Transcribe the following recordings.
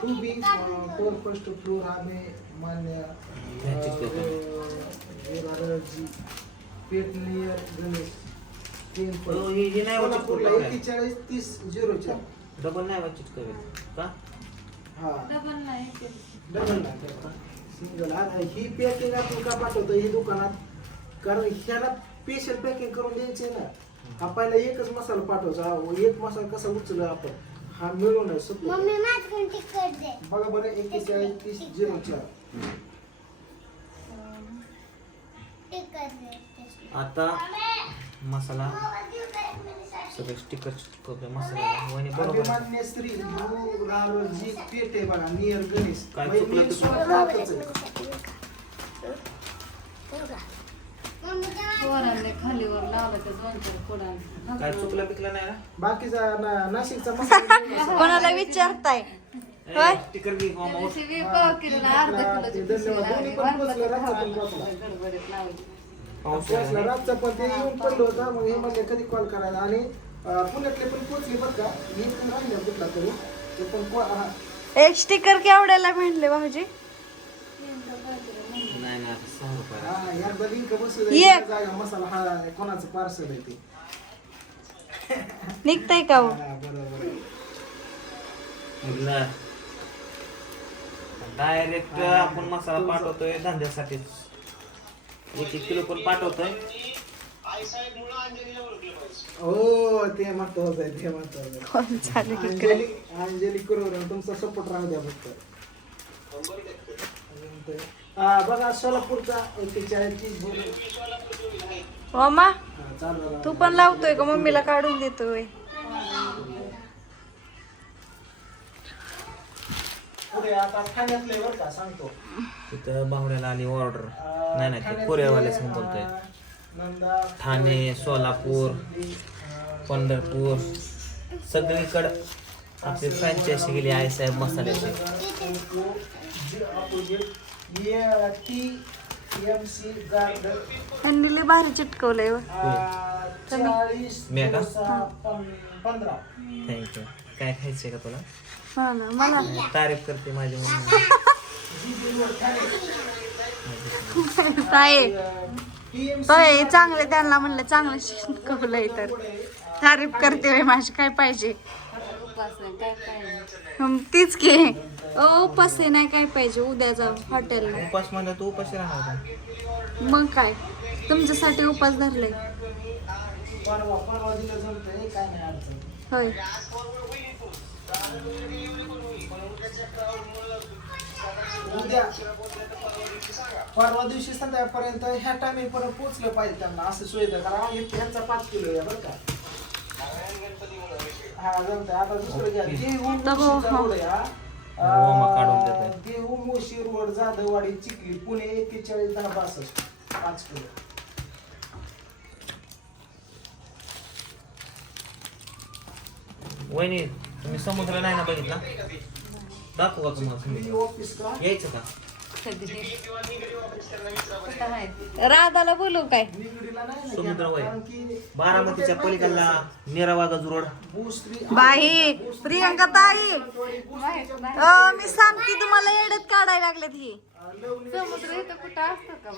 Two B four first floor हमें मान्य जी पेट near Ganesh तीन हो, हे- हे एकेचाळीस तीस झिरो चार डबल नाही वाचित करेल का हा डबल नाही. डबल ना सिंगल आता ही पॅकिंग आपण का पाठवतो ही दुकानात कारण ह्याला स्पेशल पॅकिंग करून द्यायचे ना. हा पहिला एकच मसाला पाठवायचा. हा एक मसाला कसा उचल आपण? हा मिळून आहे सगळं. मम्मी माझ्याकडून तिखट दे. बघा बरं एकेचाळीस तीस झिरो चार. तिखट दे. आता मसाला. सगळे स्टिकर चिटकवले मसाला वहिनी बरोबर. अभिमान्य श्री गुरु रारोजी पेठ आहे बघा नियर गणेश. काय म्हणजे चुकलं मी तर स्वतः हातच आहे. मम्मी तेव्हा पोरांनी खालीवर लावलं तर दोन चार पोरांनी काय चुकलं पिकलं नाही ना बाकीचा ना- नाशिकचा मसाला कोणाला विचारताय होय? स्टिकर घे मामा उठ. दिवशी पाव किलोला अर्धा किलोची ते पिशवी धन्यवाद. लावली. दोन्ही पण पोचलं, वाटलं रात्री तर पण पोचलं. गडबडीत लावली. पाऊस पोचला यायला नाही. रातचा पण ते येऊन पडलं होतं मग हे म्हणले कधी कॉल करायला आणि अं, पुण्यातले पण पोचले बरं का मी पण राहिलं कुठला तरी ते पण को- हा. एक स्टिकर केवढ्याला म्हणले भाऊजी हा, एकदा लिंक बसू मसाला हा कोणाचं पार्सल आहे ते? निघताय का हो? हा, बरोबर मुलं डायरेक्ट आपण मसाला पाठवतोय धंद्यासाठी. एक एक किलो पण पाठवतोय. हो ते महत्वाचं आहे ते महत्वाचं आहे. कोण चालू की अंजली अंजली कुरोवर तुमचा सपोर्ट राहू द्या फक्त. हा, बघा सोलापूरचा एकेचाळीस तीस हा, चालू. तू पण लावतोय का मम्मीला काढून देतोय पुढे आता ठाण्यातले बरं का सांगतो तिथं बांगड्याला आली ऑर्डर नाही नाही ते संग बोलतोय नंदा ठाणे सोलापूर पंढरपूर सगळीकडं आपली फ्रँचायसी गेली आई साहेब मसाल्याची त्यांनी लय भारी चिटकवलंय हो. पंधरा. थँक्यू काय खायचंय का तुला? हा ना मला. तारीफ करते माझी मम्मी. ताई. ताई चांगले त्यांना म्हणलं चांगलं शिकवलंय तर. तारीफ करते होय माझी काय पाहिजे? उपास नाही काय. हं, तीच की. उपास आहे नाही काय पाहिजे उद्या जाऊ हॉटेलला. उपास म्हणलं तू उपाशी राहणार होता. मग काय? तुमच्यासाठी उपास धरले होय. उद्या परवा दिवशी संध्याकाळपर्यंत ह्या टायमिंग पर्यंत पोहोचलं पाहिजे त्यांना असं सुविधा कारण आम्ही त्यांचा पाच किलो आहे बरं का. हा जमतंय आता दुसरं घ्या. मुशीचा हा. रोड आहे काढून मुशी रोड जाधववाडी चिखली पुणे एक्केचाळीस दहा बासष्ट. पाच किलो. वहिनी तुम्ही समुद्र नाही ना बघितला? दाखवू का तुम्हाला मी समुद्र ऑफिस का? यायचं का? राधाला बोलू काय? निगडीला नाही ना समुद्र घ्या. वय. कारण की बारामतीच्या पलीकडला मीरावागज रोड भूश्री बाई प्रियंका ताई. अ, मी सांगते तुम्हाला येड्यात काढायला लागलेत ही. समुद्र इथं कुठं असतं का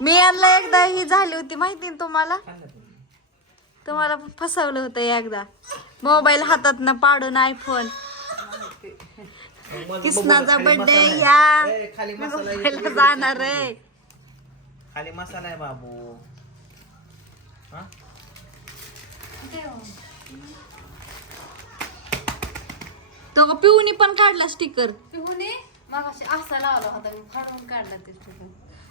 मी यांना एकदा ही झाली होती माहिती ना तुम्हाला? तुम्हाला फसवलं होतं एकदा. मोबाईल हातात न पाडून आयफोन किसनाचा बर्थडे या. खाली मी मसाला आहे. मोबाईलला जाणार आहे. खाली मसाला आहे बाबू. हा? तो पिऊनी पण काढला स्टिकर पिहुने मग असा लावला होता मी फाडून काढला ते स्टिकर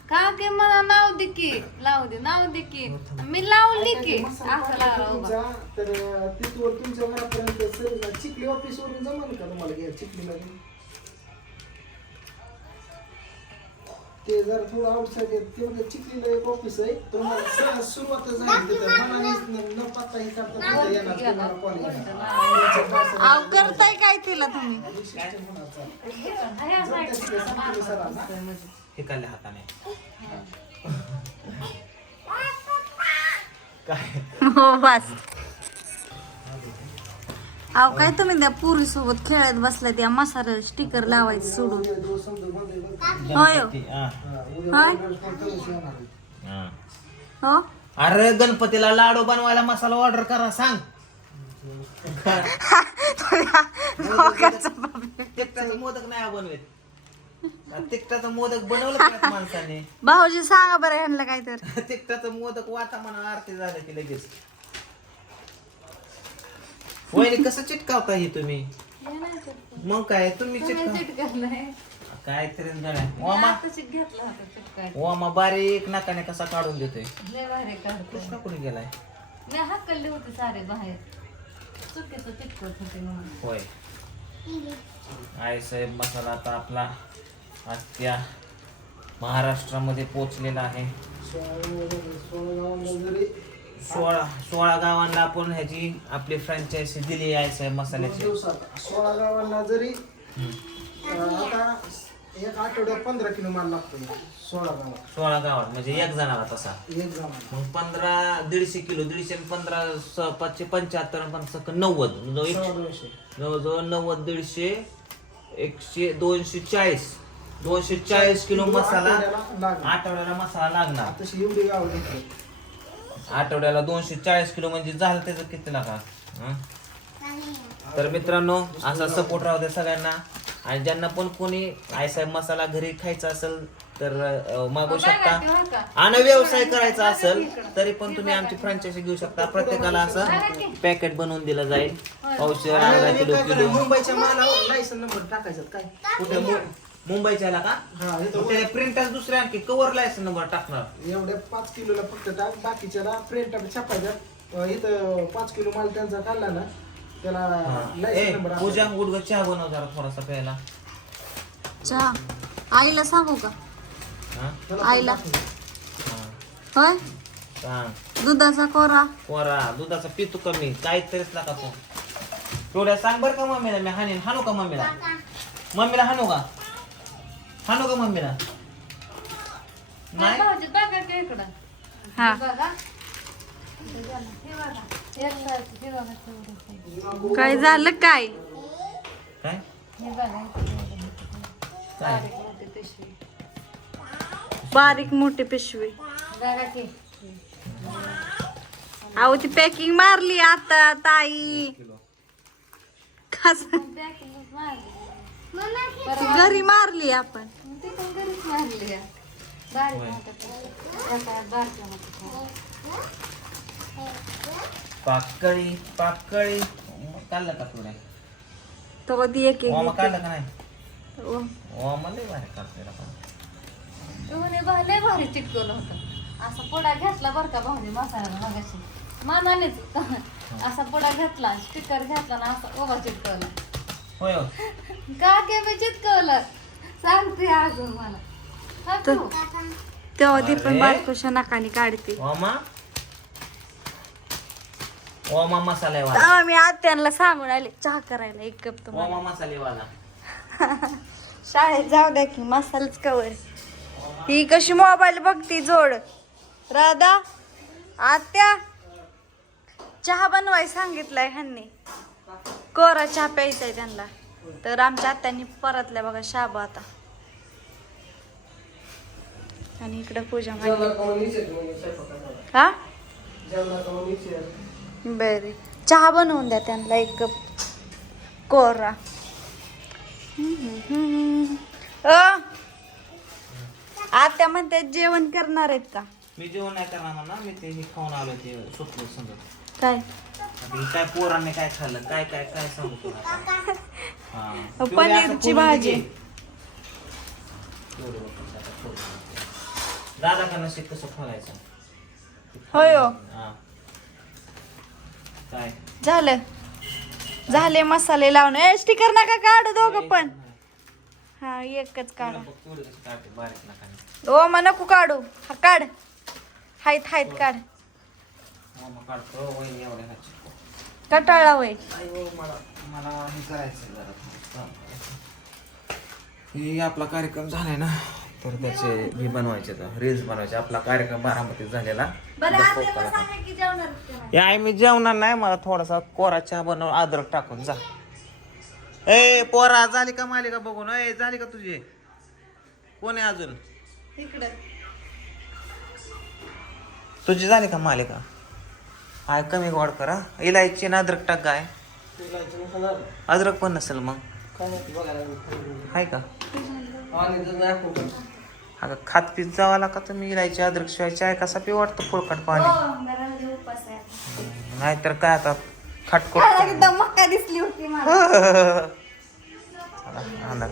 का की मला नाव दे की. लावू दे नाव दे की. मी लावली की. असं लावला उभा. तुमचा, तर तिथवर तुमच्या घरापर्यंत सर चिखली ऑफिस वरून जमेल का तुम्हाला घ्या चिखली मध्ये ते जरा थोडं आउटसाईड आहे ते म्हणजे चिखलीला एक ऑफिस आहे. तुम्हाला सहज सुरुवातच झाली तिथं मनाने न- न पत्ता हे करता तिथं येणार तुम्हाला कॉल येणार. आव करताय काय तिला तुम्ही? विशिष्ट मनाचा. जमतं तिथे सरांना. हे काढल्या हाताने काय हो बस अहो काय तुम्ही त्या पुरी सोबत खेळत बसला त्या मसाला स्टिकर लावायचं सोडून? होय हो. हा. हा. हा. हो अरे गणपतीला लाडू बनवायला मसाला ऑर्डर करा सांग डोक्याचं बाप. तिकटाचा मोदक नाही बनवेत तिकटाचा मोदक बनवलं का माणसाने? भाऊजी सांगा बरं ह्यांना काय तर तिकटाचा मोदक वाटा म्हणा आरती झालं की लगेच. वहिनी कसं चिटकावता हे तुम्ही? हे. मग काय तुम्ही. काय तरी ओमा बारीक नाकाने कसा काढून देतोय? कृष्ण कुठे गेलाय? मी हाकलली होती सारे बाहेर. चुकीचं चिटकवत होते म्हणून. होय. आई साहेब मसाला आता आपला. आज त्या महाराष्ट्रामध्ये पोचलेला आहे. सोळा सोळा गावांना जरी सोळा सोळा गावांना आपण ह्याची आपली फ्रँचायझी दिली आहे साहेब मसाल्याची. दिवसात. सोळा गावांना जरी आता एक आठवड्यात पंधरा किलो माल लागतो सोळा गावात. सोळा गावात म्हणजे एक जणाला तसा. एक गावाला मग पंधरा दीडशे किलो दीडशे आणि पंधरा स- पाचशे पंच्याहत्तर आणि पंचाहत्तर नव्वद. सव्वा एक- दोनशे. जवळजवळ नव्वद दीडशे एकशे दोनशे चाळीस. दोनशे चाळीस किलो मसाला आठवड्याला लागणार. आठवड्याला मसाला लागणार. तशी एवढी गाव घेतली आठवड्याला दोनशे चाळीस किलो म्हणजे झालं त्याचं किती लागा हं? तर मित्रांनो असा सपोर्ट राहू द्या सगळ्यांना. आणि ज्यांना पण कोणी आईसाहेब मसाला घरी खायचा असेल तर अं, मागवू शकता. बघा. आणि व्यवसाय करायचा असेल तरी पण तुम्ही आमची फ्रँचायझी घेऊ शकता. प्रत्येकाला असं पॅकेट बनवून दिलं जाईल. औषध अर्धा किलो किलो. मुंबईच्या मालावर लायसन नंबर टाकायचा. काय? कुठे? मु- मुंबईच्याला का? हा मग त्याला प्रिंटर दुसऱ्या आणखी कवर लायसन नंबर टाकणार. एवढ्या पाच किलोला फक्त टाक बाकीच्याला प्रिंट छापायच्या अं, इथं पाच किलो माल त्यांचा काढला ना त्याला ए लायसन नंबर पूजा चहा बनव जरा थोडासा प्यायला. चहा. आईला सांगू का? हा? आईला. हा. होय? सांग. दुधाचा कोरा. पोरा दुधाचा पितो कमी काहीतरीच नका तू. थोड्या सांग बरं का मम्मीला मी हाणीन. हाणू का मम्मीला? मम्मीला हाणू का? हाणू का मम्मीला. नाही. भाऊजी बघा की इकडं. हा. बघा. हे बघा हे बघा. तेवढं. काय झालं काय? काय? हे बघा काय? बारीक मोठी पिशवी. बारीक मोठी पिशवी. बघा की. अहो ती पॅकिंग मारली आता ताई. कस? घरी मारली आपण. ती पण घरीच मारली आहे. बारीक मोठं पिशवी. एका बारक्या मोठ्या पाकळी पाकळी. काढलं का तुला तो ती एक एक ओमा काढलं का नाही? ओ, ओमा लय भारी काढतोय रे आपण. म्हणे बा लय भारी चिटकवलं होतं. असा पुडा घेतला बरं का भाऊने मसाल्याला मगाशी. मानानेच असा पुडा घेतला स्टिकर घेतला ना असा उभा चिटकवला. होय हो. का के मी चिटकवलं सांगते अजून मला. हा तू? तेव्हा ती पण अरे. नाकाने काढते. ओमा. ओमा मसालेवाला. तेव्हा मी आत्यांना सांगून आले चहा करायला एक कप तुम्हाला. ओमा मसालेवाला. शाळेत जाऊ द्या की मसालाच कवर ही कशी मोबाईल बघती जोड. राधा आत्या. चहा बनवाय सांगितलंय ह्यांनी. कोरा चहा प्यायचाय त्यांना. तर आमच्या आत्यांनी परतल्या बघा शाबा आता. आणि इकडं पूजा. हा. बरे. चहा बनवून द्या त्यांना एक कप. कोरा. अ आत्या म्हणते जेवण करणार आहेत का? मी जेवण नाही करणार ना मी ते खाऊन आलो ते सुटलो समजत काय हे काय पोरांनी काय खाल्लं काय काय काय सांगू तुला आता? हा. अ, तेवढे पनीरची असं फोडून भाजी. दे. एवढं बघ, आता फोडून दे. दादा का नशीब कसं खोलायचं होय हो. हा. काय झालं झाले मसाले लावून ए स्टिकर नका काढू दोघं पण हा एकच काढा कसं काढते बारीक ओ मग नको काढू हा काढ हायत हायत काढ काढतो वहिनी एवढ्या ह्याची. कटाळा वय? आई हो, मला मला हे करायचं जरा हे आपला कार्यक्रम झालाय ना तर त्याचे हे बनवायचे रील्स बनवायचे. आपला कार्यक्रम बारामतीत झालेला. दाखव कलाकार. आई मी जेवणार नाही मला थोडासा कोरा चहा बनव अद्रक टाकून जा. ए पोरा झाली का मालिका बघून? ए झाली का तुझी? कोण आहे अजून? इकडं. तुझी झाली का मालिका? हाय कमी गोड करा. इलायची ना अद्रक टाक काय अद्रक पण नसेल मग. हाय का? अगं खात पीत जावाला का तुम्ही इलायची अद्रक शिवाय चाय कसा पी वाटतो फुलकट पाणी? हो आहे नाहीतर काय आता खाटकोट दिसली होती मला. अंधार